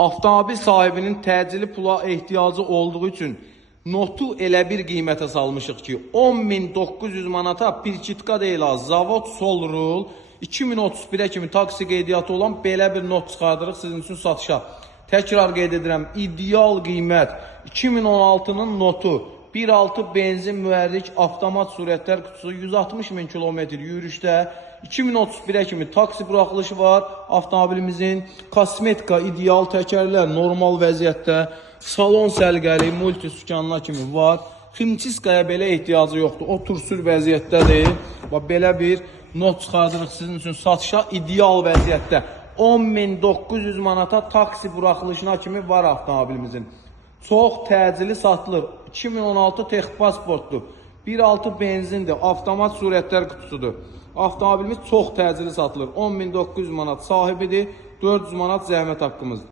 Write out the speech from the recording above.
Avtomobil sahibinin təcili pula ehtiyacı olduğu üçün notu elə bir qiymətə salmışıq ki, 10.900 manata pirkitka deyil az, zavod sol rul 2031-ə kimi taksi qeydiyyatı olan belə bir not çıxardırıq sizin üçün satışa. Təkrar qeyd edirəm, ideal qiymət 2016-nın notu 1.6 benzin mühərrik avtomat sürətlər kutusu 160.000 kilometr yürüyüşdə 2031-ə kimi taksi buraxılışı var. Avtomobilimizin kosmetika, ideal təkərlər normal vəziyyətdə, salon səlqəli, multi sükanlar kimi var. Ximçiskaya belə ehtiyacı yoxdur. O tursür vəziyyətdədir. Və belə bir not çıxardırıq sizin üçün satışa ideal vəziyyətdə. 10.900 manata taksi buraxılışına kimi var avtomobilimizin. Çox təcili satılır. 2016 texpasportdur. 1.6 benzindir. Avtomat sürətlər kutusudur. Avtomobilimiz çox təcili satılır. 10.900 manat sahibidir. 400 manat zəhmət haqqımızdır.